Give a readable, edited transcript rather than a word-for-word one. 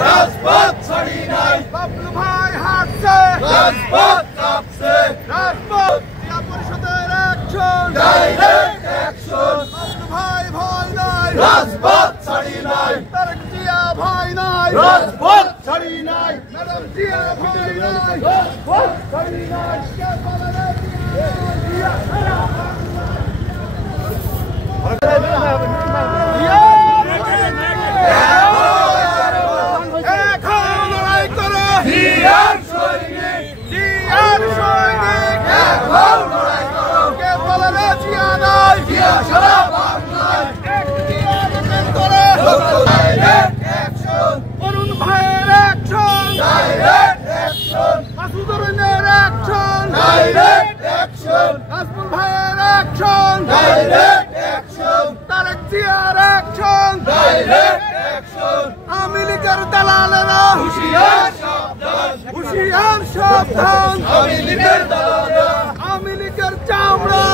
রাজপথ ছাড়ি নাই বাবলু ভাই হাঁটছে রাজপথ কাঁপছে রাজপথ জিয়া পরিষদের অ্যাকশন ডাইরেক্ট অ্যাকশন বাবলু ভাই ভয় নাই রাজপথ ছাড়ি নাই তারেক জিয়া ভয় নাই রাজপথ ছাড়ি নাই ম্যাডাম জিয়া ভয় নাই রাজপথ ছাড়ি নাই কে বলে রে জিয়া অরুণ ভাইয়ের অ্যাকশন ডাইরেক্ট অ্যাকশন মাসুদুরের অ্যাকশন ডাইরেক্ট অ্যাকশন নাজমুল ভাইয়ের অ্যাকশন ডাইরেক্ট অ্যাকশন তারেক জিয়ার অ্যাকশন ডাইরেক্ট অ্যাকশন আওয়ামী লীগের দালালেরা হুঁশিয়ার সাবধান হুঁশিয়ার সাবধান আওয়ামী লীগের দালালেরা আওয়ামী লীগের চামড়া